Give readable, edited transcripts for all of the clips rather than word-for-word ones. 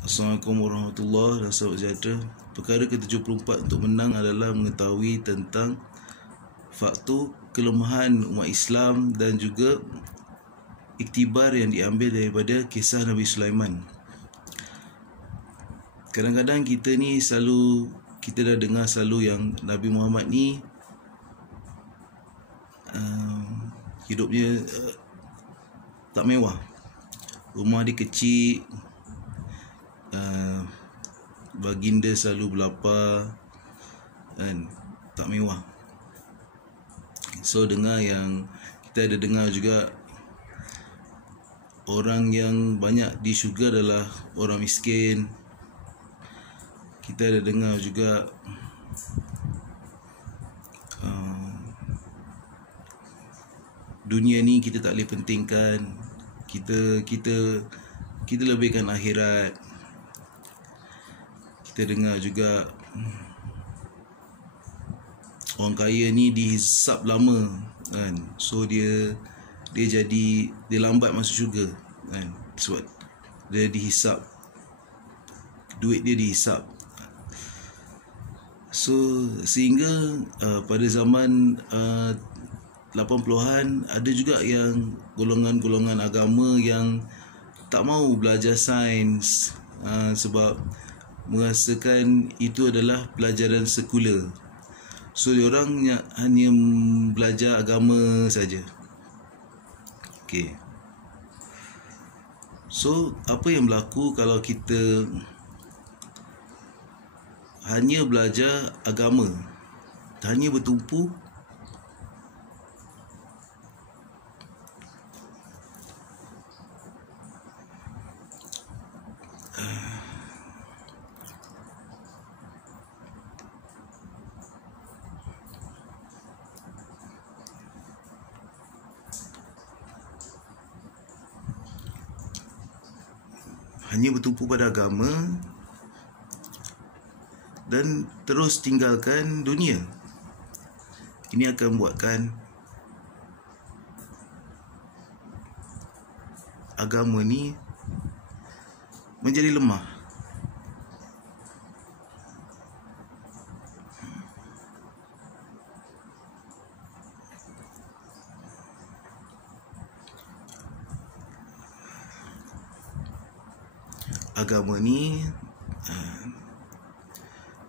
Assalamualaikum warahmatullahi wabarakatuh dan salam sejahtera. Perkara ke-74 untuk menang adalah mengetahui tentang faktor kelemahan umat Islam dan juga iktibar yang diambil daripada kisah Nabi Sulaiman. Kadang-kadang kita dah dengar selalu yang Nabi Muhammad ni hidupnya tak mewah. Rumah dia kecil, baginda selalu berlapar kan, tak mewah. So kita ada dengar juga orang yang banyak di syurga adalah orang miskin. Kita ada dengar juga dunia ni kita tak boleh pentingkan. Kita lebihkan akhirat. Kita dengar juga orang kaya ni dihisap lama kan. So dia lambat masuk syurga kan, sebab dia dihisap, duit dia dihisap. So sehingga pada zaman 80-an ada juga yang golongan-golongan agama yang tak mau belajar sains sebab merasakan itu adalah pelajaran sekular. So diorang hanya belajar agama saja. Okay. So apa yang berlaku kalau kita hanya belajar agama, hanya bertumpu pada agama dan terus tinggalkan dunia, ini akan buatkan agama ni menjadi lemah. Agama ni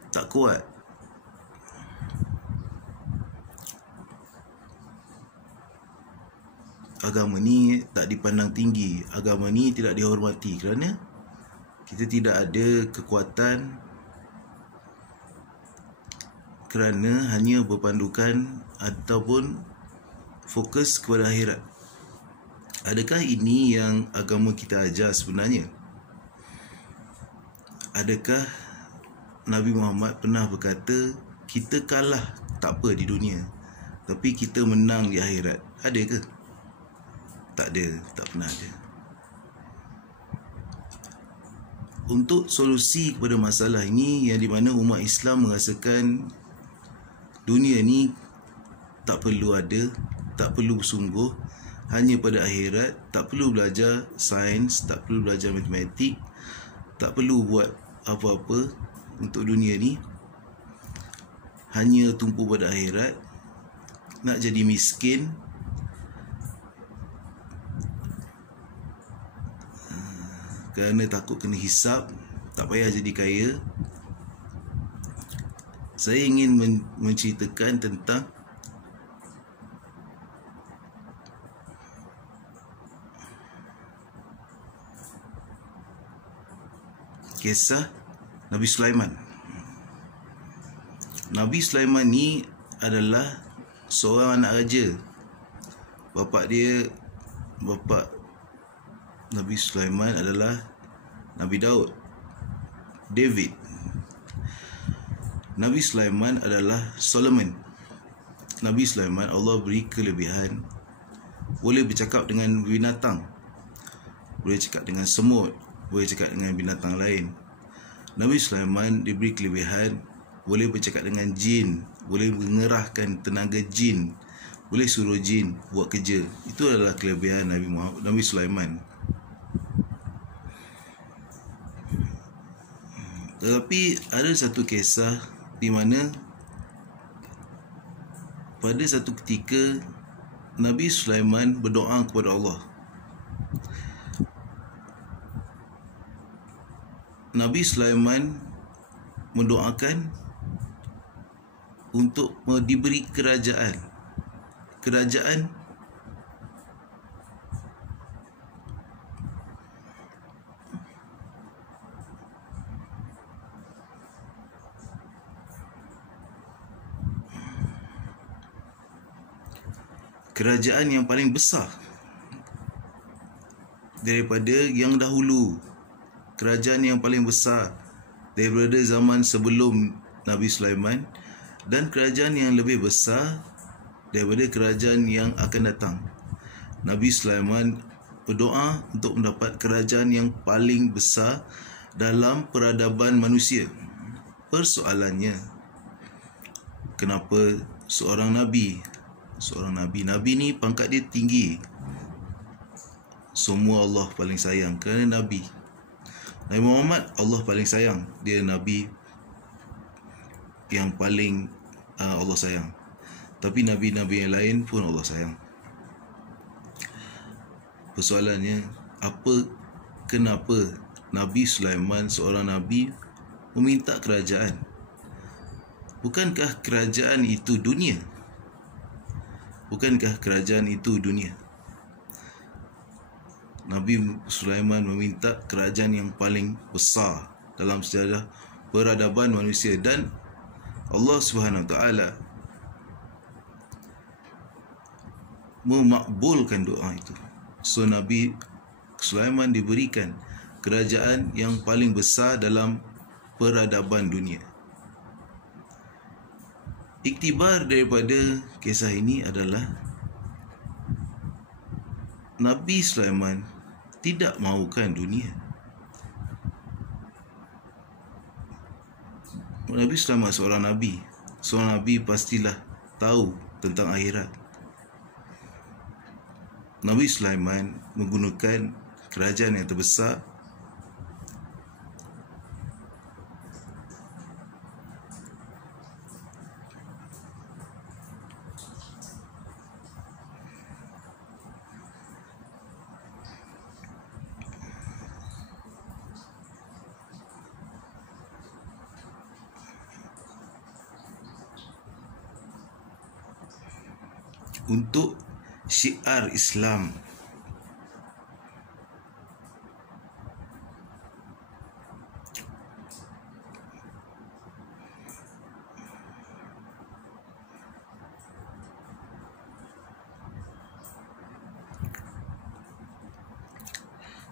tak kuat. Agama ni tak dipandang tinggi. Agama ni tidak dihormati kerana kita tidak ada kekuatan, kerana hanya berpandukan ataupun fokus kepada akhirat. Adakah ini yang agama kita ajar sebenarnya? Adakah Nabi Muhammad pernah berkata kita kalah tak apa di dunia, tapi kita menang di akhirat? Ada ke? Tak ada, tak pernah ada. Untuk solusi kepada masalah ini, yang di mana umat Islam merasakan dunia ni tak perlu ada, tak perlu bersungguh hanya pada akhirat, tak perlu belajar sains, tak perlu belajar matematik, tak perlu buat apa-apa untuk dunia ni, hanya tumpu pada akhirat. Nak jadi miskin, kerana takut kena hisap, tak payah jadi kaya. Saya ingin menceritakan tentang kisah Nabi Sulaiman. Nabi Sulaiman ni adalah seorang anak raja. Bapa Nabi Sulaiman adalah Nabi David. Nabi Sulaiman adalah Solomon. Nabi Sulaiman Allah beri kelebihan, boleh bercakap dengan binatang, boleh cakap dengan semut, boleh cakap dengan binatang lain. Nabi Sulaiman diberi kelebihan boleh bercakap dengan jin, boleh mengerahkan tenaga jin, boleh suruh jin buat kerja. Itu adalah kelebihan Nabi Sulaiman. Tetapi ada satu kisah di mana pada satu ketika Nabi Sulaiman berdoa kepada Allah. Nabi Sulaiman mendoakan untuk diberi kerajaan. Kerajaan yang paling besar daripada yang dahulu, kerajaan yang paling besar daripada zaman sebelum Nabi Sulaiman, dan kerajaan yang lebih besar daripada kerajaan yang akan datang. Nabi Sulaiman berdoa untuk mendapat kerajaan yang paling besar dalam peradaban manusia. Persoalannya, kenapa seorang Nabi ni pangkat dia tinggi, semua Allah paling sayang kerana Nabi Muhammad Allah paling sayang, dia Nabi yang paling Allah sayang. Tapi Nabi-Nabi yang lain pun Allah sayang. Persoalannya, kenapa Nabi Sulaiman, seorang Nabi, meminta kerajaan? Bukankah kerajaan itu dunia? Nabi Sulaiman meminta kerajaan yang paling besar dalam sejarah peradaban manusia, dan Allah Subhanahu Wa Taala memakbulkan doa itu. So Nabi Sulaiman diberikan kerajaan yang paling besar dalam peradaban dunia. Iktibar daripada kisah ini adalah Nabi Sulaiman tidak mahukan dunia. Nabi Sulaiman seorang Nabi pastilah tahu tentang akhirat. Nabi Sulaiman menggunakan kerajaan yang terbesar untuk syiar Islam.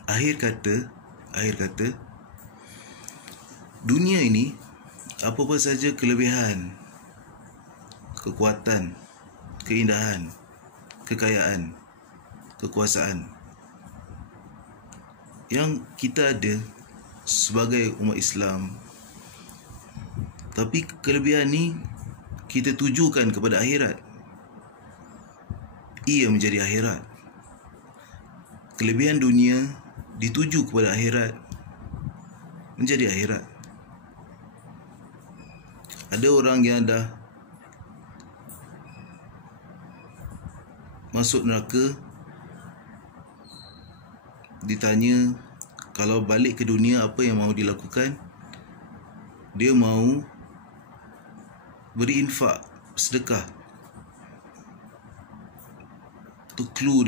Akhir kata, dunia ini apa-apa saja kelebihan, kekuatan, keindahan, kekayaan, kekuasaan yang kita ada sebagai umat Islam, tapi kelebihan ni kita tujukan kepada akhirat, ia menjadi akhirat. Kelebihan dunia dituju kepada akhirat, menjadi akhirat. Ada orang yang dah masuk neraka, ditanya kalau balik ke dunia apa yang mahu dilakukan, dia mahu berinfak, sedekah. Itu clue dia.